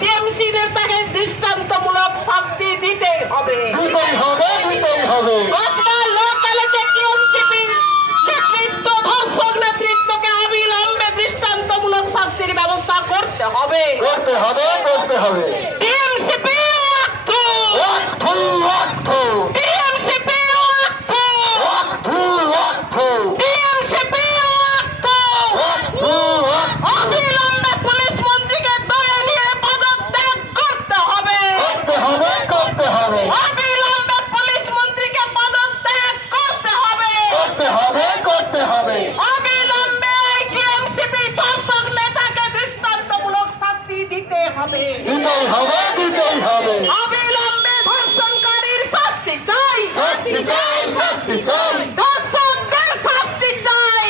TMC নেতাকে দৃষ্টান্তমূলক শাস্তি দিতে হবে। লোকালে যে টিএমসি নেতৃত্ব ধর্ষক নেতৃত্বকে অবিলম্বে দৃষ্টান্তমূলক শাস্তির ব্যবস্থা করতে হবে। টিএমসিপি অবিলম্বে পুলিশ মন্ত্রীকে দলীয় পদত্যাগ করতে হবে। অবিলম্বে পুলিশ মন্ত্রীকে পদত্যাগ করতে হবে। অবিলম্বে টিএমসিপি ধর্ষক নেতাকে দৃষ্টান্তমূলক শাস্তি দিতে হবে। অবিলম্বে ধর্ষণকারীর শাস্তি চাই। ধর্ষকদের শাস্তি চাই। ধর্ষকদের ফাঁসি চাই।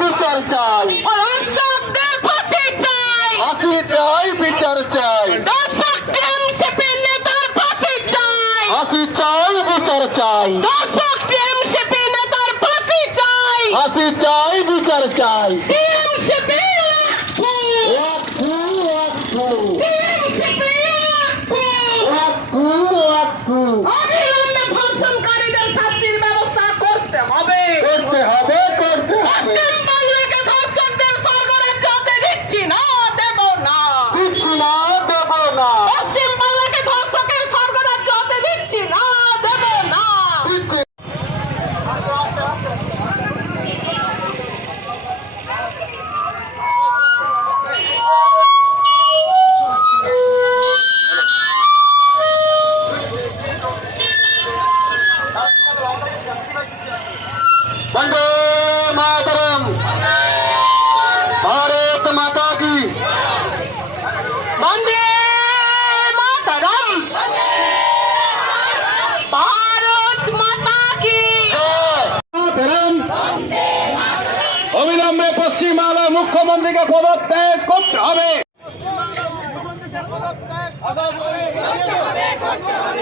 বিচার চাই, ধর্ষকদের ফাঁসি চাই। বিচার চাই, ধর্ষক টিএমসিপি নেতার ফাঁসি চাই। বিচার চাই, ধর্ষক টিএমসিপি নেতার ফাঁসি চাই। বিচার চাই। টিএমসিপি অবিলম্বে ধর্ষণকারীদের শাস্তির ব্যবস্থা করতে হবে। পশ্চিম বাংলাকে ধর্ষকদের স্বর্গরাজ্য হতে দিচ্ছি না, দেব না। পশ্চিম বাংলাকে ধর্ষকের স্বর্গরাজ্য হতে দিচ্ছি না, দেব না। वंदे मातरम, भारत माता की বন্দে মাতরম। ভারত মাতা কি অবিলম্বে পশ্চিমবাংলার মুখ্যমন্ত্রীকে পদত্যাগ করতে হবে। করতে হবে